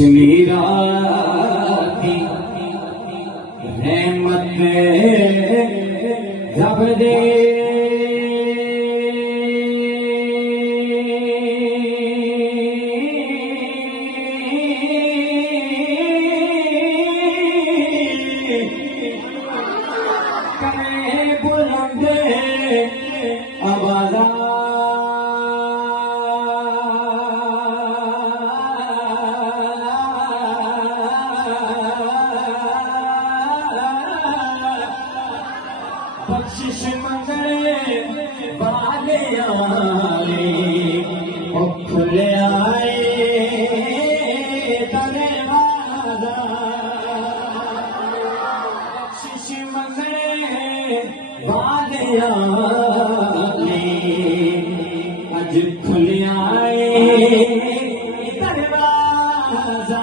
मीरा की रहमत रब दे करे बुलंद आवाज़ बख्शिश मंगले वाले आए ओ खुले आए दरवाज़ा बख्शिश मंगले वाले आए अज खुले आए दरवाज़ा